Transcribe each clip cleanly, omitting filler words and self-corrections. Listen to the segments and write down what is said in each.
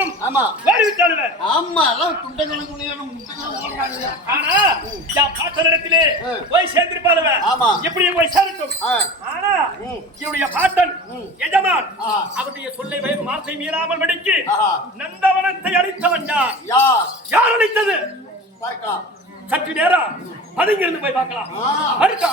இருக்கணும். ஆமா வேறு விட்டாளுவே. ஆமா எல்லாம் துண்டங்களும் துணிகளும் முட்டைகளும் ஓடுறாங்க. ஆனா நான் பார்த்த இடத்திலே போய் சேர்ந்திருப்பாளுவே. ஆமா எப்படியும் போய் சேரட்டும். ஆனா இவருடைய பாட்டன் எஜமான் அவருடைய சொல்லை வார்த்தை மீறாமல் மடிக்கு நந்தவனத்தை அழித்தவன் யார்? யார் அழித்தது? பார்க்கலாம். சற்று நேரம் பதுங்கிருந்து போய் பார்க்கலாம். அடுத்தா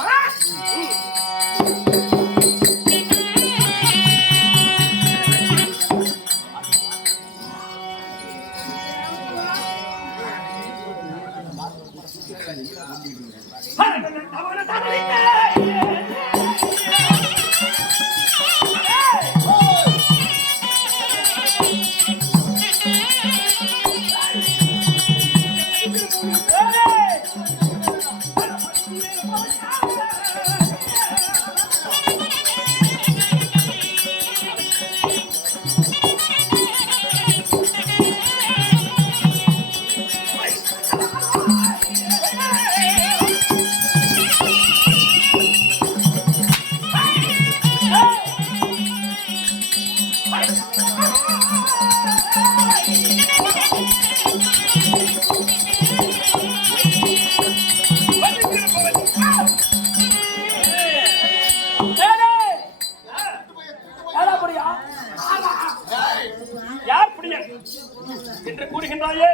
என்று கூறுகின்றாயே,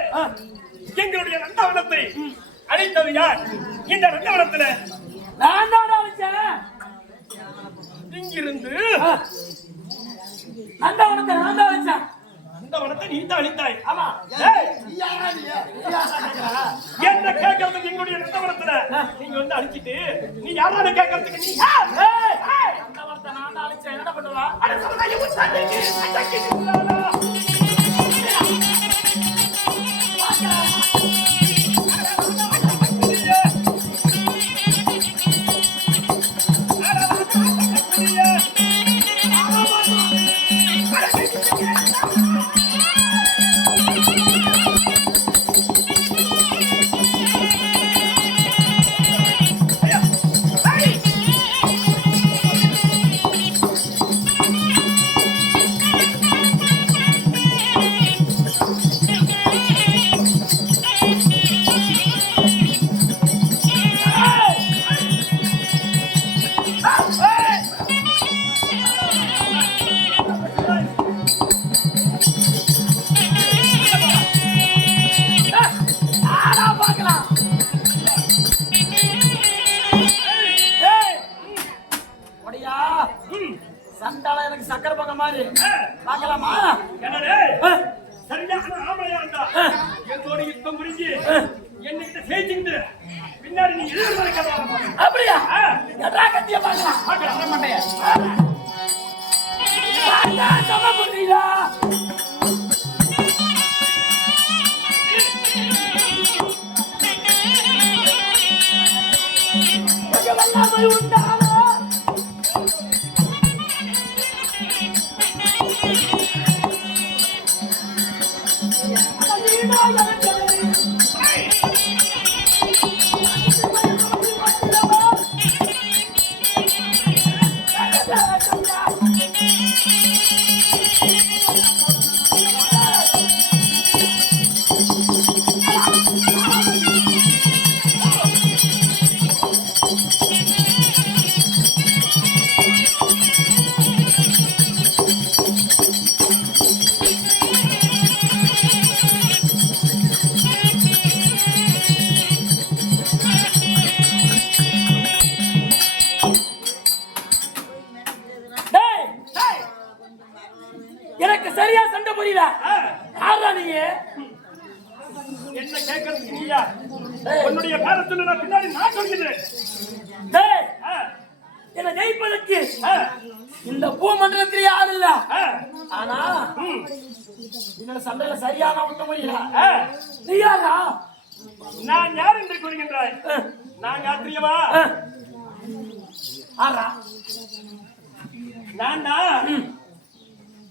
எங்களுடைய நந்தவனத்தை அழித்தது யார்? இந்த நந்தவனத்துல நான் தான் அழிச்சேன். இங்கிருந்து நந்தவனத்தை நான் தான் அழிச்சேன். நந்தவனத்தை நீ தான் அழித்தாய். ஆமா. என்ன கேட்கறதுக்கு எங்களுடைய நந்தவனத்துல நீங்க வந்து அழிச்சிட்டு நீ யாராவது கேட்கறதுக்கு நீ நந்தவனத்தை நான் தான் அழிச்சேன். என்ன பண்ணுவா? எனக்கு சக்கர பக்கம் மாதிரி பார்க்கலாமா? சரியான ஆமையா இருந்தா என்னோட யுத்தம் புரிஞ்சு என்னகிட்ட சேர்த்துக்கிட்டு பின்னாடி நீ எதிர்பார்க்க அப்படியா? எதா கத்திய பார்க்கலாம் மாட்டேன். சொல்ல புரியுதா? வல்லாமை உண்டாலும் எனக்கு சரியா சண்டை புரியல. யாரா நீங்க? என்ன கேட்கறதுக்கு நீயா? உன்னுடைய பேரத்துல நான் பின்னாடி நான் சொல்கிறேன். டேய் என்ன ஜெயிப்பதற்கு இந்த பூமண்டலத்திலே யாரு இல்ல. ஆனா இந்த சண்டையில சரியான ஒண்ணு முடியல. நீ யாரா? நான் யார் என்று கூறுகின்றாய்? நான் யாத்திரியமா? ஆறா நான்டா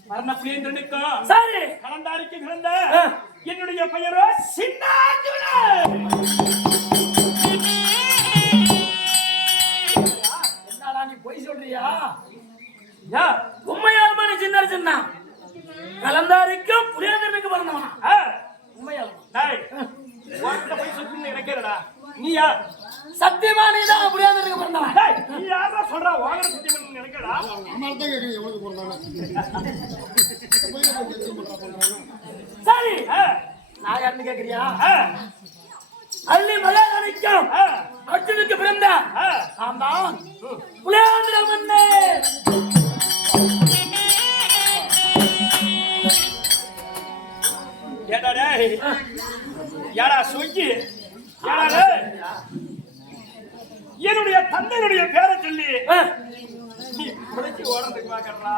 மரணப்பிரியந்தனுக்கும் சரி கலந்தாரிக்கு கிடந்த என்னுடைய பெயரோ சின்னார்ஜுனன். என்னடா நீ பொய் சொல்றியா? யா உண்மையாலுமே சின்ன சின்ன கலந்தாரிக்கும் புரியதற்கு யார்? சத்தியமா நீதான் புளியாந்தருக்கு பிறந்தவன். டேய், நீ யாரா சொல்றா வாகன சத்தியமன் நினைக்கடா? அம்மாள் தான் கேட்குறீங்க எவ்வளவு போடுறாங்க சரி ஆ, நான் யாருன்னு கேக்குறியா? ஆ, அள்ளி மலையாளிக்கும் ஆ, அர்ஜுனுக்கு பிறந்த ஆ. ஆமாம் புளியாந்திர மன்னே. ஏடா டேய், ஏடா சொக்கி, ஏடா டேய், என்னுடைய தந்தையுடைய பேரை சொல்லி நீ பிழைச்சு ஓடுறதுக்கு பாக்கறா?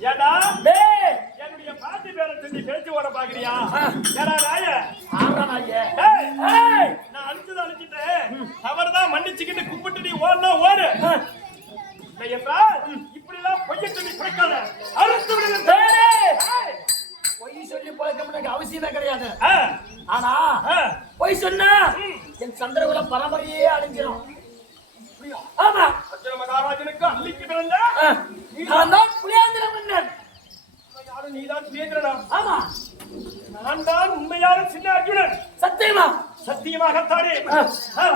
ஏடா டேய் என்னுடைய பாட்டி பேரை சொல்லி பிழைச்சு ஓட பாக்குறியா? ஏடா ராய, ஆறானாயே. டேய், ஏய் நான் அழிச்சதை அழிச்சிட்டேன், தவறுதான் மன்னிச்சுக்கிட்டு கும்பிட்டு நீ ஓடுனா ஓடு. இல்லை என்றால் இப்படி எல்லாம் பொய்ய சொல்லி பிழைக்காத, அறுத்து விடுவேன். டேய் பொய் சொல்லி பழக்கம் அவசியமே கிடையாது. ஆ, ஆனா ஆ. பொய் சொன்னா என் சந்திரகுல பரம்பரையே அழிஞ்சிடும். ஆமா அர்ஜுன மகாராஜனுக்கு அள்ளிக்கு பிறந்த நான் தான் புளியாந்திர மன்னன். யாரும் நீதான் சுயேந்திரனா? ஆமா நான் தான் உண்மையான சின்ன அர்ஜுனன். சத்தியமா சத்தியமாகத்தானே? ஆ.